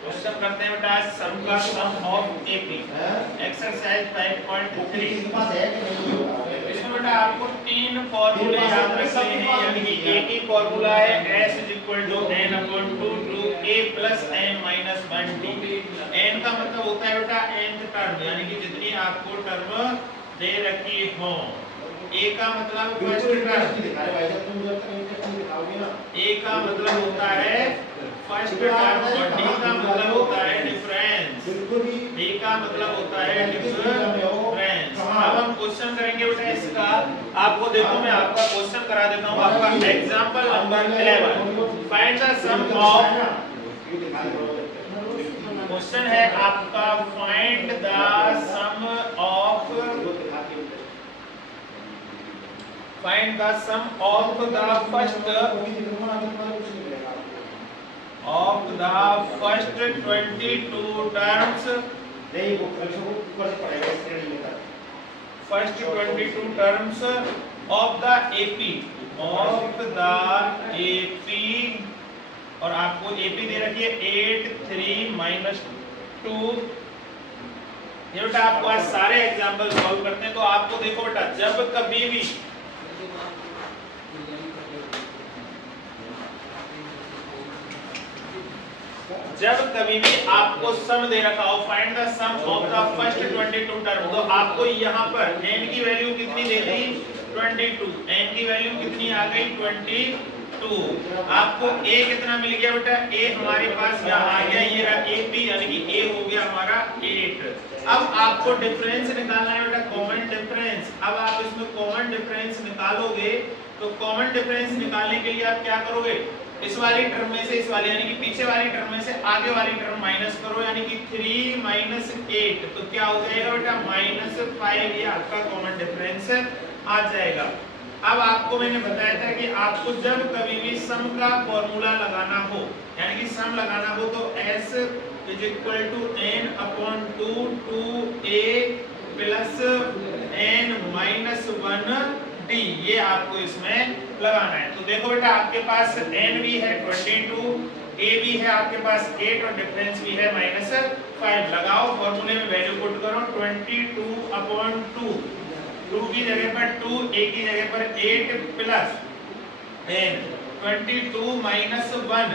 Question करते हैं बेटा सम का सम ऑफ एपी एक्सरसाइज 5.3। इसमें बेटा आपको तीन फॉर्मूले याद रखने हैं, यानी कि एक ही फॉर्मूला है s n/2 two a + n - 1 d। n का मतलब होता है बेटा nth टर्म, यानी कि जितनी आपको टर्म दे रखी हो। a का मतलब फर्स्ट टर्म, a का मतलब होता है फर्स्ट टर्म और d का मतलब होता है डिफरेंस। d का मतलब होता है डिफरेंस। अब हम क्वेश्चन करेंगे बेटा इसका। आपको देखो मैं आपका क्वेश्चन करा देता हूं। आपका example number 11, find the sum of, question है आपका find the sum of, find the sum of the first of the first 22 terms, first 22 terms of the AP, of the AP, और आपको AP दे रखी है 8 3 - 2। ये बेटा आपको आज सारे एग्जाम्पल सॉल्व करते हैं। तो आपको देखो बेटा जब कभी भी आपको सम दे रखा हो, find the sum of the first 22 term, तो आपको यहाँ पर n की वैल्यू कितनी दे दी 22, n की वैल्यू कितनी आ गई 22। आपको a कितना मिल गया बेटा, a हमारे पास यहाँ आ गया, ये रहा AP, यानी कि a हो गया हमारा 8। अब आपको डिफरेंस निकालना है बेटा, कॉमन डिफरेंस। अब आप इसमें कॉमन डिफरेंस निकालोगे तो कॉमन डिफरेंस निकालने के लिए आप क्या करोगे, इस वाली टर्म में से इस वाली यानी कि पीछे वाली टर्म में से आगे वाली टर्म माइनस करो, यानी कि 3 - 8, तो क्या हो जाएगा बेटा -5। ये आपका कॉमन डिफरेंस आ जाएगा। अब आपको मैंने बताया था कि आपको जब कभी भी सम का फॉर्मूला लगाना हो, यानी कि सम लगाना हो, तो s = n/2 2a + n - 1 d, ये आपको इसमें लगाना है। तो देखो बेटा आपके पास n भी है 22, a भी है आपके पास 8 और डिफरेंस भी है -5। लगाओ फॉर्मूले में वैल्यू पुट करो, 22/2, 2 की जगह पर 2, a की जगह पर 8 + n, 22 - 1,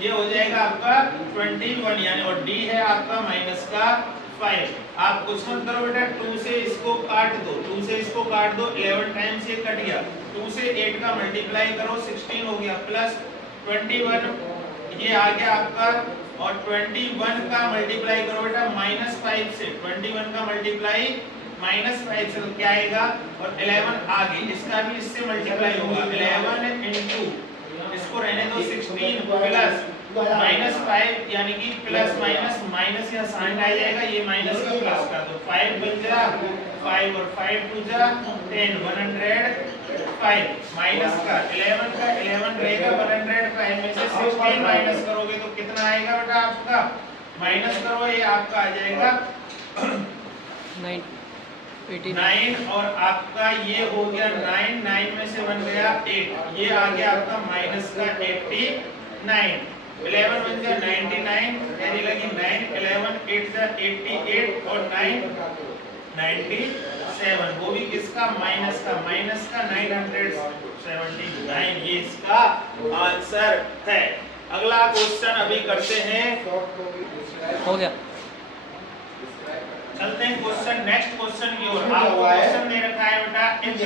ये हो जाएगा आपका 21, यानी और d है आपका -5। आप कुछ मत करो बेटा, 2 से इसको काट दो, 2 से इसको काट दो, 11 टाइम्स ये कट गया, 2 से 8 का मल्टीप्लाई करो 16 हो गया, प्लस 21 ये आ गया आपका, और 21 का मल्टीप्लाई करो बेटा -5 से, 21 का मल्टीप्लाई -5 से तो क्या आएगा, और 11 आगे इसका भी इससे मल्टीप्लाई होगा, 11 into इसको रहने दो 16 प्लस -5, यानी कि प्लस माइनस या साइन आ जाएगा, ये माइनस का प्लस कर दो, 5 बन जा 5 और 5 2 जा 10, 105 माइनस का 11 रहेगा, 105 में से 16 माइनस करोगे तो कितना आएगा बेटा आपका, माइनस करो ये आपका आ जाएगा 9 और आपका ये हो गया 9 में से बन गया 8, ये आ गया आपका माइनस का 89, 11 बन गया 99, यानी लगी 9, 11 8 जा 88 और 9 97, वो भी किसका माइनस का 979, ये इसका आंसर है। अगला क्वेश्चन अभी करते हैं, हो गया। चलते हैं क्वेश्चन नेक्स्ट क्वेश्चन की ओर। आपको क्वेश्चन दे रखा है बेटा if the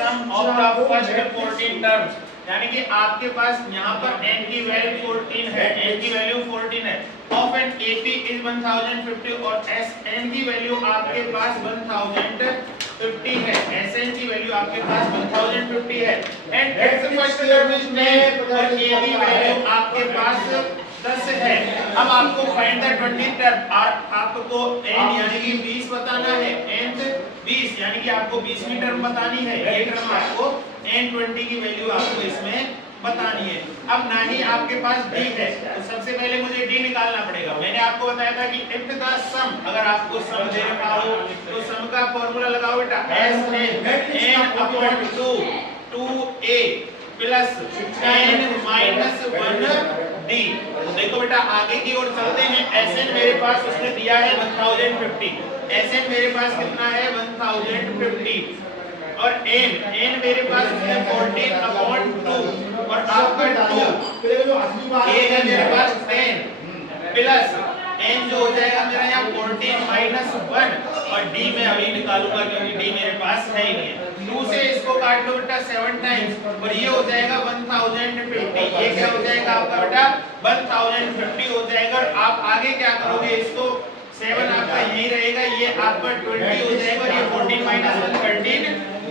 sum of the first 14 terms, यानी कि आपके पास यहाँ पर n की वैल्यू 14 है, n की वैल्यू 14 है, ऑफ एन AP इज 1050 और SN की वैल्यू आपके पास 1050 है, SN की वैल्यू आपके पास 1050 है, एंड x फर्स्ट टर्म में और AB वैल्यू आपके पास 10 है। अब आपको फाइंड द 20 टर्म, आपको n यानी कि 20 बताना है, nth 20 यानी कि आपको 20वीं टर्म बतानी है, ये टर्म आपको n20 की वैल्यू आपको इसमें बतानी है। अब ना ही आपके पास d है, तो सबसे पहले मुझे d निकालना पड़ेगा। मैंने आपको बताया था कि इफ द सम, अगर आपको सम दे रखा हो तो सम का फॉर्मूला लगाओ बेटा, s n/2 2a + n - 1 D. तो देखो बेटा आगे की ओर चलते हैं। एसएन मेरे पास उसने दिया है 1050, एसएन मेरे पास कितना है 1050, और एन मेरे पास उसने 14/2 और आपका 2 ए है मेरे पास 10 प्लस एन जो हो जाएगा मेरा यहाँ 14 - 1 और डी में अभी निकालूंगा क्योंकि डी मेरे पास है ही नहीं। 2 से इसको काट लो बेटा 7 टाइम्स और ये हो जाएगा 1050। ये क्या हो जाएगा आपका बेटा 1050 हो जाएगा। और आप आगे क्या करोगे, इसको 7 आपका यही रहेगा, ये आपका 20 हो जाएगा और ये 14 - 1 13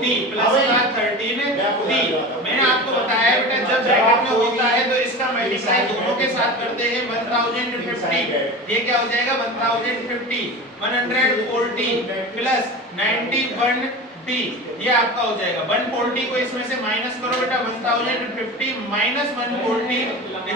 डी प्लस का 13 डी। मैंने आपको बताया बेटा जब ब्रैकेट में होता है तो इसका मल्टीप्लाई दोनों के साथ करते हैं 1050। ये क्या हो जाएगा 1050 140 प्लस 91 डी। ये आपका हो जाएगा 140 को इसमें से माइनस करो बेटा 1050 - 140 =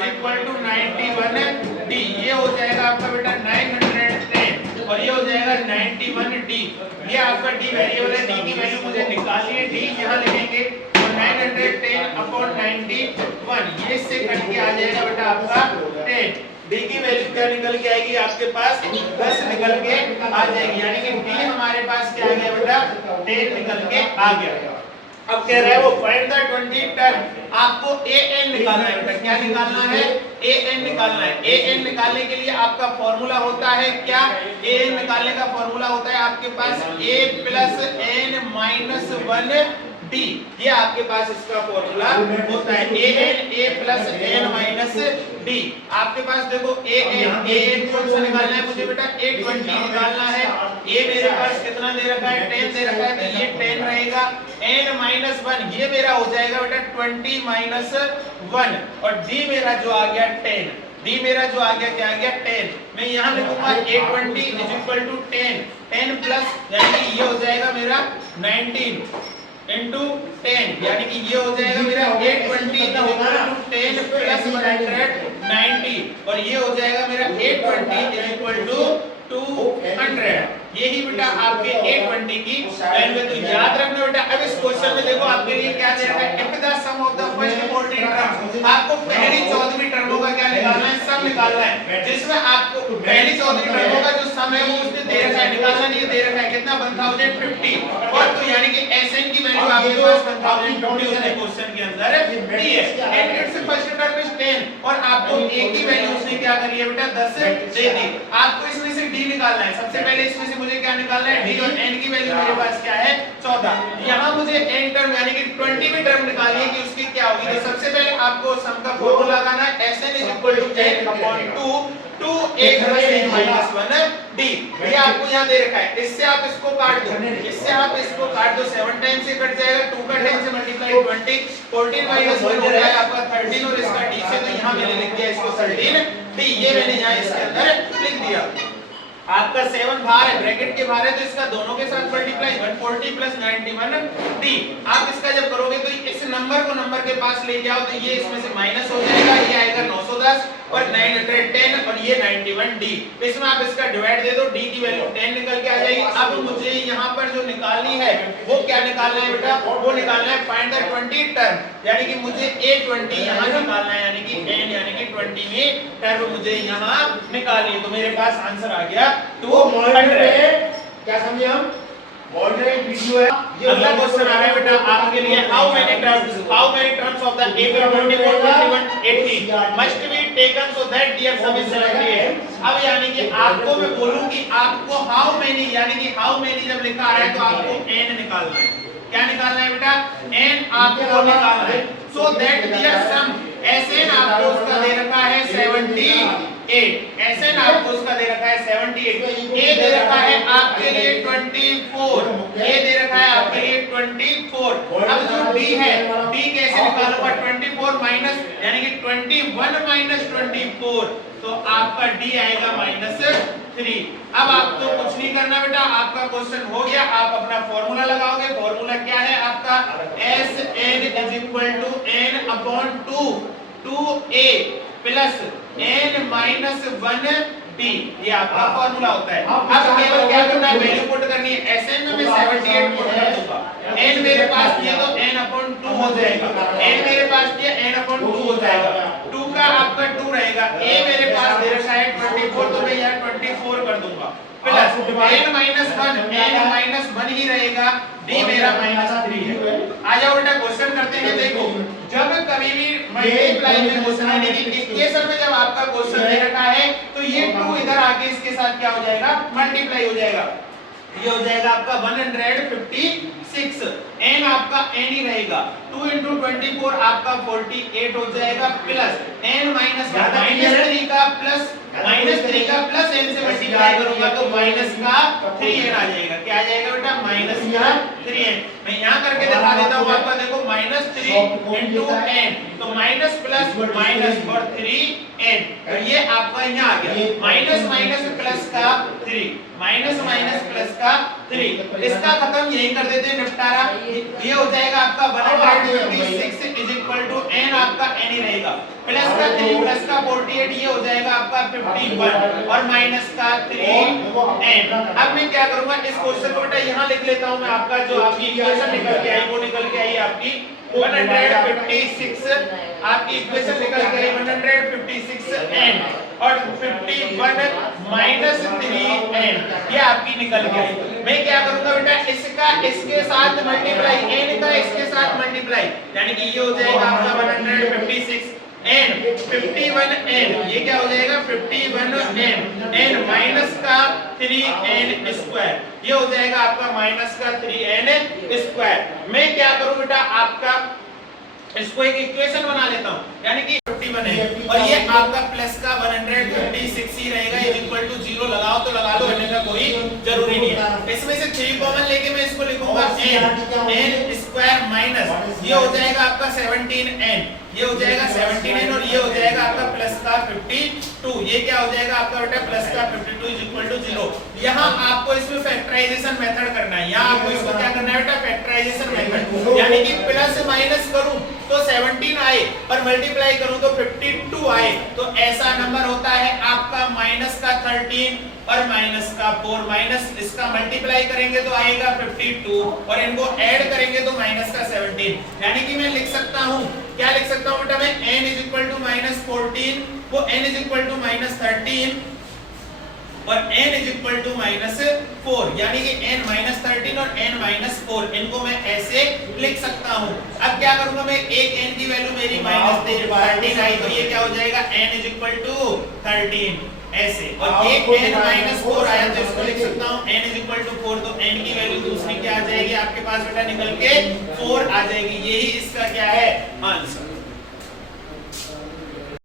91 डी। ये हो जाएगा आपका बेटा 910 और ये हो जाएगा 91 डी। ये आपका डी वेरिएबल है, डी की वैल्यू मुझे निकालनी है, डी यहां लिखेंगे और 910/91 ये इससे कट के आ जाएगा बेटा आपका 10। डी की वैल्यू क्या निकल के आएगी आपके पास 10 निकल के आ जाएगी, यानी कि डी हमारे पास क्या आ गया बेटा 10 निकल के आ गया। अब कह रहा है वो फाइंड द 20 टर्म, आपको an निकालना है बेटा। क्या निकालना है an निकालना है। an निकालने के लिए आपका फॉर्मूला होता है क्या, an निकालने का फॉर्मूला होता है आपके पास a + n - 1 डी। ये आपके पास इसका फॉर्मूला होता है an a + n - डी। आपके पास देखो an कौन सा निकालना है मुझे बेटा a20 निकालना है। a मेरे पास कितना दे रखा है 10 दे रखा है तो ये 10 रहेगा। n - 1 ये मेरा हो जाएगा बेटा 20 - 1 और d मेरा जो आ गया 10, d मेरा जो आ गया क्या आ गया 10। मैं यहाँ लिखूंगा a20 = 10 प्लस यानी कि ये हो जाएगा मेरा 19 into 10 यानी कि ये हो जाएगा मेरा 820 = 10 प्लस 190 और ये हो जाएगा मेरा 820 = 200। यही बेटा आपके 820 की वैल्यू है। तो याद रखना बेटा अब इस क्वेश्चन में देखो आपके लिए क्या दे रखा है, if the sum of the first 14 terms, आपको पहली 14वीं टर्मों का क्या निकालना है, सम निकालना है, जिसमें आपको पहली 14वीं टर्मों का जो सम है वो उसने दे रखा है, निकालना नहीं दे रखा है कितना 1050 और तो यानी कि एसएन की वैल्यू आपके पास 1050 उसने क्वेश्चन के अंदर दी है and it's first term is 10 और आपको ए की वैल्यू उसने क्या करी है बेटा 10 दे दी। आपको इसमें से डी निकालना है। सबसे पहले इसमें से मुझे क्या निकालना है डी और एन की वैल्यू मेरे पास क्या है 14। यहां मुझे एन टर्म यानी कि 20वीं टर्म निकालनी है कि उसकी क्या होगी। तो सबसे पहले आपको सम का फार्मूला लगाना है Sn = 10/2 2a + n - 1 d। ये आपको यहां दे रखा है, इससे आप इसको काट दो, इससे आप इसको काट दो 7 टाइम्स से कट जाएगा, 2 का 10 से मल्टीप्लाई 20 14 - 1 हो जाएगा आपका 13 और इसका d से तो यहां मैंने लिख दिया इसको 13 d। ये मैंने यहां इसके अंदर लिख दिया। आपका 7 बाहर है, ब्रैकेट के बाहर है तो इसका दोनों के साथ मल्टीप्लाई 140 + 91 डी। आप इसका जब करोगे तो इस नंबर को नंबर के पास ले जाओ तो ये इसमें से माइनस हो जाएगा, ये आएगा 910 और 910 और ये 91 डी। तो इसमें आप इसका डिवाइड दे दो, डी की वैल्यू 10 निकल के आ जाएगी। अब मुझे यहाँ पर जो निकालनी है वो क्या निकालना है बेटा, वो निकालना है फाइंड द 20 टर्म, यानी कि मुझे a20 यहाँ निकालना है, यानी कि n यानी कि 20वीं टर्म मुझे यहाँ निकालनी है। तो मेरे पास आंसर आ गया 200। क्या समझे हम, मॉडरेट वीडियो है। अगला क्वेश्चन आ रहा है बेटा आपके लिए, how many terms of the a24 21 80 must be taken so that their sum is 78। अब यानी कि आपको मैं बोलूं कि आपको हाउ मेनी यानी कि हाउ मेनी जब लिखा आ रहा है तो आपको n निकालना है। क्या निकालना है बेटा n आपको निकालना है। So that their sum Sn आपको उसका दे रखा है 78, Sn आपको उसका दे रखा है 78, a दे रखा है आपके लिए 24, a दे रखा है आपके लिए 24। अब जो d है d कैसे निकालूंगा 24 माइनस यानी कि 21 - 24 तो आपका d आएगा -3। अब आपको कुछ नहीं करना बेटा, आपका क्वेश्चन हो गया। आप अपना फॉर्मूला लगाओगे, फॉर्मूला क्या है आपका Sn = n/2 2a + n - 1 b। ये आपका फॉर्मूला होता है। अब केवल क्या करना है, वैल्यू पुट करनी है। Sn में मैं 78 पुट कर दूंगा, n मेरे पास ये तो n/2 हो जाएगा, n मेरे पास ये n/2 हो जाएगा, 2 का आप आपका 2 रहेगा, a मेरे पास दे रखा है 24, तो मैं यहाँ 24 कर दूंगा, प्लस n माइनस 1 ही रहेगा, d मेरा -3 है। आ जाओ बेटा क्वेश्चन करते हैं। देखो जब कभी भी मल्टीप्लाई में क्वेश्चन यानी कि इक्वेशन में जब आपका क्वेश्चन दे रखा है तो ये 2 इधर आके इसके साथ क्या हो जाएगा, मल्टीप्लाई हो जाएगा। ये हो जाएगा आपका 156, n आपका n ही रहेगा, 2 into 24 आपका 48 हो जाएगा, प्लस n माइनस 3 का प्लस n से मल्टीप्लाई करूंगा तो माइनस का 3n आ जाएगा। क्या आ जाएगा बेटा, माइनस का 3n। मैं यहाँ करके दिखा देता हूँ आपका, देखो -3 into n, तो माइनस प्लस माइनस और 3n, तो ये आपका यहाँ आ गया माइनस माइनस प्लस का 3, माइनस माइनस प्लस का 3, इसका खत्म यही कर देते हैं निपटारा। ये हो जाएगा आपका 156 इज इक्वल टू n, आपका n ही रहेगा, प्लस का 3 प्लस का 48, ये हो जाएगा आपका 51 और माइनस का 3n। अब मैं क्या करूंगा, इस क्वेश्चन को बेटा यहाँ लिख लेता हूँ मैं, आपका जो आपकी इक्वेशन निकल के आई वो निकल के आई आपकी 156, आपकी इक्वेशन निकल के आई 156n और 51 माइनस 3n, ये आपकी निकल के आई। मैं क्या करूंगा बेटा, इसका इसके साथ मल्टीप्लाई, n का इसके साथ मल्टीप्लाई, यानी कि ये हो जाएगा आपका 156 n 51n, ये क्या हो जाएगा 51n, n माइनस का 3n स्क्वायर, ये हो जाएगा आपका माइनस का 3n स्क्वायर। मैं क्या करूं बेटा, आपका इसको एक इक्वेशन बना लेता हूं, यानी कि 51 है और ये आपका प्लस का 156 ही रहेगा, इज इक्वल टू 0 लगाओ तो लगा लो, लेने का कोई जरूरी नहीं है। इसमें से 3 कॉमन लेके मैं इसको लिखूंगा n स्क्वायर माइनस, ये हो जाएगा आपका 17n, ये हो जाएगा 17n और ये हो जाएगा आपका प्लस का 52, ये क्या हो जाएगा आपका बेटा प्लस का 52 इज इक्वल टू 0। यहाँ आपको इसमें फैक्टराइजेशन मेथड करना है, यहाँ आपको इसको क्या करना है बेटा, फैक्टराइजेशन मेथड, यानी कि प्लस माइनस करूं तो 17 आए और मल्टीप्लाई करूं तो 52 आए, तो ऐसा नंबर होता है आपका माइनस का 13 और माइनस का 4, माइनस इसका मल्टीप्लाई करेंगे तो आएगा 52 और इनको ऐड करेंगे तो माइनस का 17, यानी कि मैं लिख सकता हूं, क्या लिख सकता हूं बेटा मैं, n इज इक्वल टू -14, वो n इज इक्वल टू -13 और n इज इक्वल टू -4, यानी कि n -13 और n -4, इनको मैं ऐसे लिख सकता हूं। अब क्या करूंगा मैं, एक n की वैल्यू मेरी -13 आई, तो ये क्या हो जाएगा n इज इक्वल टू 13 ऐसे, और एक n -4 आया तो इसको लिख सकता हूं n इज इक्वल टू 4, तो n की वैल्यू दूसरी क्या आ जाएगी आपके पास बेटा, निकल के 4 आ जाएगी। यही इसका क्या है आंसर।